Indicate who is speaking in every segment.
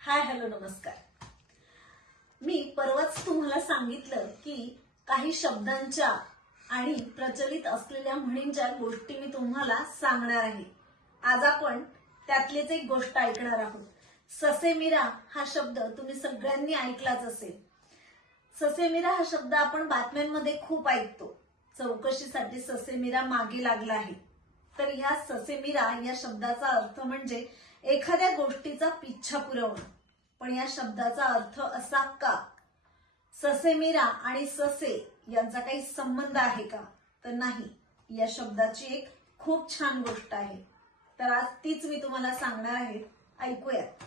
Speaker 1: Hi hello नमस्कार. मी परवाच तुम्हाला सांगितलं की काही शब्दांच्या आणि प्रचलित असलेल्या म्हणींच्या गोष्टी मी तुम्हाला सांगणार आहे. आज आपण त्यातलीच एक गोष्ट ऐकणार आहोत. ससेमिरा हा शब्द तुम्ही सगळ्यांनी ऐकलाच असेल. ससेमिरा हा शब्द आपण बातम्यांमध्ये खूप ऐकतो. चौकशीसाठी ससेमिरा मागे लागला आहे. तर ह्या ससेमिरा या शब्दाचा अर्थ म्हणजे एखाद्या गोष्टीचा पिच्छा पुरवणं. पण या शब्दाचा अर्थ असा का? ससेमिरा आणि ससे यांचा काही संबंध आहे का? तर नाही. या शब्दाची एक खूप छान गोष्ट आहे. तर आज तीच मी तुम्हाला सांगणार आहे. ऐकूयात.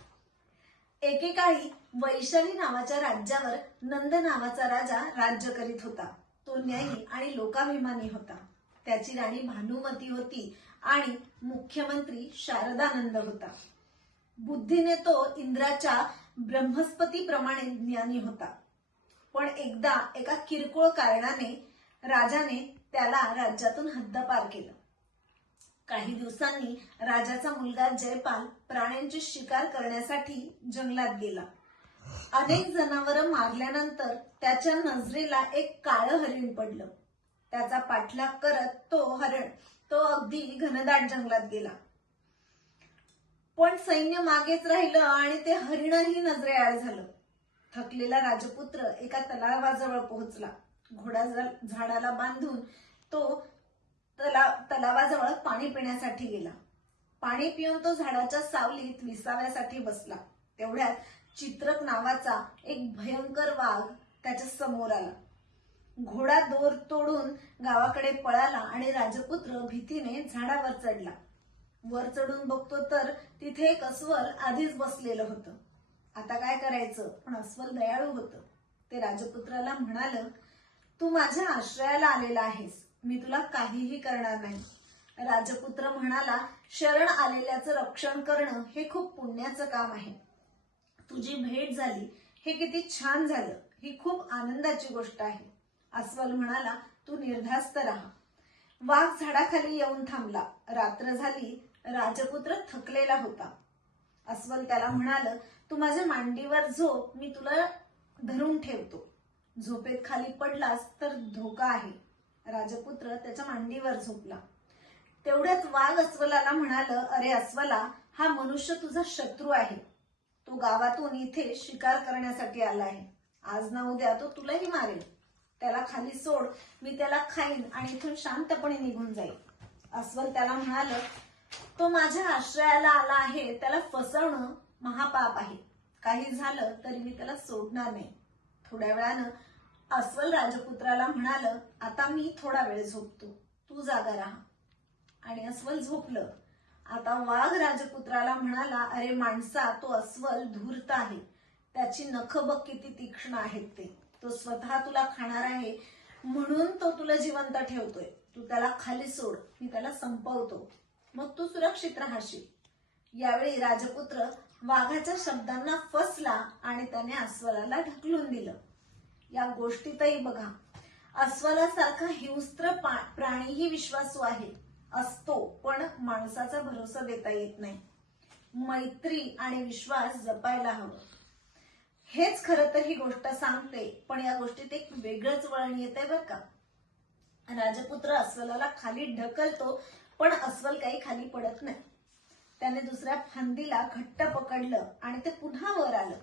Speaker 1: एकेकाळी वैशाली नावाच्या राज्यावर नंद नावाचा राजा राज्य करीत होता. तो न्यायी आणि लोकाभिमानी होता. त्याची राणी भानुमती होती आणि मुख्यमंत्री शारदानंद होता. बुद्धीने तो इंद्राच्या ब्रह्मस्पतीप्रमाणे ज्ञानी होता. पण एकदा एका किरकोळ कारणाने राजाने त्याला राज्यातून हद्दपार केलं. काही दिवसांनी राजाचा मुलगा जयपाल प्राण्यांची शिकार करण्यासाठी जंगलात गेला. अनेक जनावर मारल्यानंतर त्याच्या नजरेला एक काळं हरिण पडलं. त्याचा पाठलाग करत तो हरण तो अगदी घनदाट जंगलात गेला. पण सैन्य मागेच राहिलं आणि ते हरिणही नजरेआड झालं. थकलेला राजपुत्र एका तलावाजवळ पोहोचला. घोडा झाडाला बांधून तो तला तलावाजवळ पाणी पिण्यासाठी गेला. पाणी पिऊन तो झाडाच्या सावलीत विसाव्यासाठी बसला. तेवढ्यात चित्रक नावाचा एक भयंकर वाघ त्याच्यासमोर आला. घोडा दोर तोडून गावाकडे पळाला आणि राजपुत्र भीतीने झाडावर चढला. वर चढून बघतो तर तिथे एक अस्वल आधीच बसलेलं होतं. आता काय करायचं? पण अस्वल दयाळू होतं. ते राजपुत्राला म्हणाल तू माझ्या आश्रयाला आलेला आहेस. मी तुला काहीही करणार नाही. राजपुत्र म्हणाला शरण आलेल्याचं रक्षण करणं हे खूप पुण्याचं काम आहे. तुझी भेट झाली हे किती छान झालं. ही खूप आनंदाची गोष्ट आहे. अस्वल म्हणाला तू निर्धास्त राहा. वाघ झाडाखाली येऊन थांबला. रात्र झाली. राजपुत्र थकलेला होता. अस्वल त्याला म्हणाल तू माझ्या मांडीवर झोप मी तुला धरून ठेवतो. झोपेत खाली पडलास तर धोका आहे. राजपुत्र त्याच्या मांडीवर झोपला. तेवढ्यात वाघ अस्वलाला म्हणाल अरे अस्वला हा मनुष्य तुझा शत्रू आहे. तो गावातून इथे शिकार करण्यासाठी आला आहे. आज ना उद्या तो तुलाही मारेल. त्याला खाली सोड मी त्याला खाईन आणि इथून शांतपणे निघून जाईल अस्वल त्याला म्हणाल तो माझ्या आश्रयाला आला आहे. त्याला फसवणं महापाप आहे. काही झालं तरी मी त्याला सोडणार नाही. थोड्या वेळानं अस्वल राजपुत्राला म्हणाल आता मी थोडा वेळ झोपतो. तू जागा राहा. आणि अस्वल झोपलं. आता वाघ राजपुत्राला म्हणाला अरे माणसा तो अस्वल धूर्त आहे. त्याची नखबक किती तीक्ष्ण आहेत ते. तो स्वतः तुला खाणार आहे म्हणून तो तुला जिवंत ठेवतोय. तू त्याला खाली सोड मी त्याला संपवतो. मग तू सुरक्षित राहशील. यावेळी राजपुत्र वाघाच्या शब्दांना फसला आणि त्याने अस्वलाला ढकलून दिलं. या गोष्टीतही बघा अस्वलासारखा हिंस्त्र पा- प्राणीही विश्वासू आहे. असतो पण माणसाचा भरोसा देता येत नाही. मैत्री आणि विश्वास जपायला हवं. हेच खरं तर ही गोष्ट सांगते पण या गोष्टीत एक वेगळंच वळण येते बरं का. राजपुत्र अस्वलाला खाली ढकलतो पण अस्वल काही खाली पडत नाही. त्याने दुसऱ्या फांदीला घट्ट पकडलं आणि ते पुन्हा वर आलं.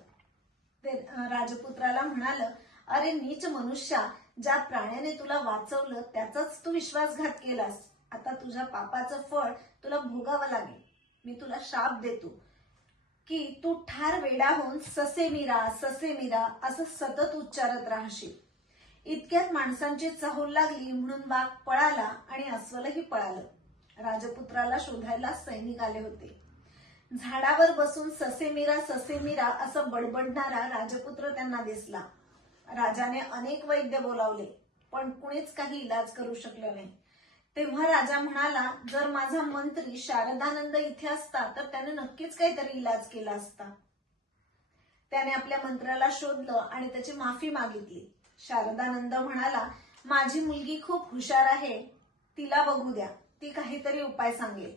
Speaker 1: ते राजपुत्राला म्हणाल अरे नीच मनुष्या ज्या प्राण्याने तुला वाचवलं त्याचाच तू विश्वासघात केलास. आता तुझ्या पापाचं फळ तुला भोगावं लागेल. मी तुला शाप देतो. की तू ठार वेडा होऊन ससे मिरा ससे मिरा असं सतत उच्चारत राहशील. इतक्यात माणसांची चहूल लागली म्हणून वाघ पळाला आणि अस्वलही पळालं. राजपुत्राला शोधायला सैनिक आले होते. झाडावर बसून ससे मीरा ससे मीरा असं बडबडणारा राजपुत्र त्यांना दिसला. राजाने अनेक वैद्य बोलावले पण कुणीच काही इलाज करू शकलं नाही. तेव्हा राजा म्हणाला जर माझा मंत्री शारदानंद इथे असता तर त्याने नक्कीच काहीतरी इलाज केला असता. त्याने आपल्या मंत्र्याला शोधलं आणि त्याची माफी मागितली. शारदानंद म्हणाला माझी मुलगी खूप हुशार आहे तिला बघू द्या ती काहीतरी उपाय सांगेल.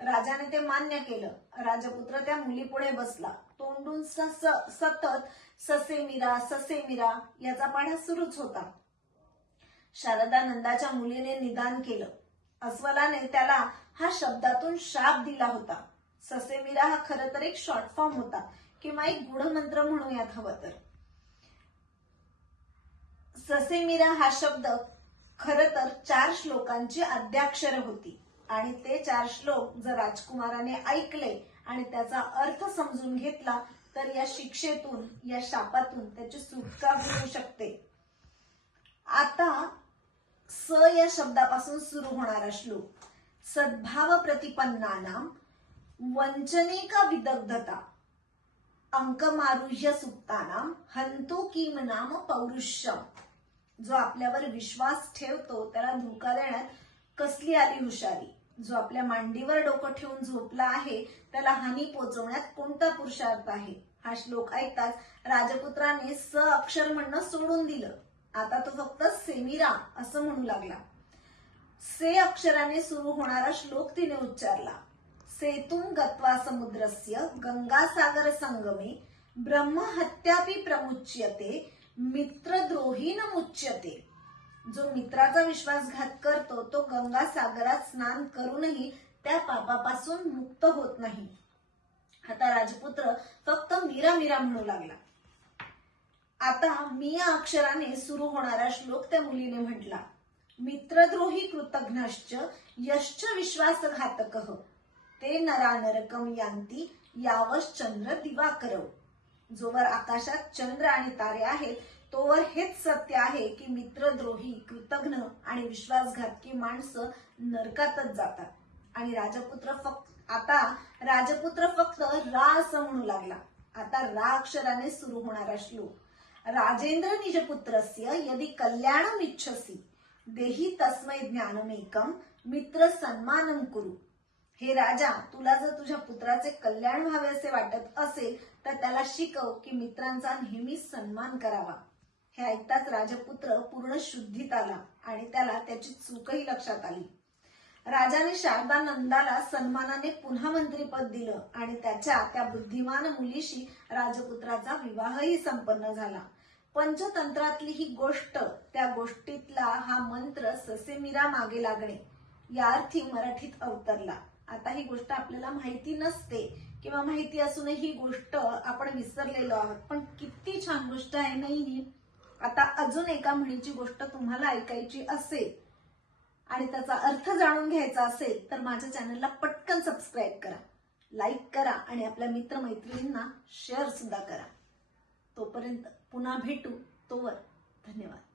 Speaker 1: राजाने ते मान्य केलं. राजपुत्र त्या मुलीपुढे बसला. तोंडून सतत ससे मिरा ससे मिरा याचा पाढा सुरूच होता. शारदानंदाच्या मुलीने निदान केलं. अस्वलाने त्याला हा शब्दातून शाप दिला होता. ससेमिरा हा खर तर एक शॉर्ट फॉर्म होता किंवा एक गुढमंत्र म्हणूयात हवं तर. ससेमिरा हा शब्द खर तर चार श्लोकांची आद्याक्षर होती आणि ते चार श्लोक जर राजकुमाराने ऐकले आणि त्याचा अर्थ समजून घेतला तर या शिक्षेतून या शापातून त्याची सुटका होऊ शकते. आता स या शब्दापासून सुरू होणारा श्लोक. सद्भाव प्रतिपन्नानाम वंचनेका विदग्धता. अंकमारुह्य सुप्तानाम हंतो किम नाम पौरुष्यम जो आपल्यावर विश्वास ठेवतो त्याला धोका देण्यात कसली आली हुशारी? जो आपल्या मांडीवर डोकं ठेवून झोपला आहे त्याला हानी पोचवण्यात कोणता पुरुषार्थ आहे? हा श्लोक ऐकताच राजपुत्राने स अक्षर म्हणणं सोडून दिलं. आता तो फक्त सेमिरा असं म्हणू लागला. से अक्षराने सुरू होणारा श्लोक तिने उच्चारला. सेतुम गत्वा समुद्रस्य गंगासागर संगमे ब्रह्महत्यापि प्रमुच्यते मित्रद्रोही न मुच्यते जो मित्राचा विश्वासघात करतो तो गंगा सागरात स्नान करूनही त्या पापापासून मुक्त होत नाही. आता राजपुत्र फक्त मीरा मीरा म्हणू लागला. आता मी या अक्षराने सुरू होणारा श्लोक त्या मुलीने म्हटला. मित्रद्रोही कृतघ्नश्च यश्च विश्वासघातक. ते नरा नरकम यांती यावश चंद्र दिवाकर. जोवर आकाशात चंद्र आणि तारे आहेत तोवर हेच सत्य आहे की मित्रद्रोही कृतघ्न आणि विश्वासघातकी माणसं नरकातच जातात. आणि राजपुत्र फक्त आता राजपुत्र फक्त रा असं म्हणू लागला. आता रा अक्षराने सुरू होणारा श्लोक. राजेंद्र निजपुत्रस्य यदि कल्याणम इच्छसी देही तस्मै ज्ञानमेकम मित्र सन्मानम कुरु। हे राजा तुला जर तुझ्या पुत्राचे कल्याण व्हावे असे वाटत असेल तर त्याला शिकव की मित्रांचा नेहमी सन्मान करावा. हे ऐकताच राजपुत्र पूर्ण शुद्धीत आला आणि त्याला त्याची चूकही लक्षात आली. राजाने शारदानंदाला सन्मानाने पुन्हा मंत्रीपद दिलं आणि त्याच्या त्या बुद्धिमान मुलीशी राजपुत्राचा विवाहही संपन्न झाला. पंचतंत्रातली ही गोष्ट त्या गोष्टीतला हा मंत्र ससेमिरा मागे लागणे या अर्थी मराठीत अवतरला. आता ही गोष्ट आपल्याला माहिती नसते किंवा माहिती असूनही ही गोष्ट आपण विसरलेलो आहोत. पण किती छान गोष्ट आहे नाही ही? आता अजून एका म्हणीची गोष्ट तुम्हाला ऐकायची असेल आणि त्याचा अर्थ जाणून घ्यायचा असेल तर माझ्या चॅनलला पटकन सबस्क्राईब करा लाईक करा आणि आपल्या मित्रमैत्रिणींना शेअर सुद्धा करा. तोपर्यंत पुन्हा भेटू. तोवर धन्यवाद.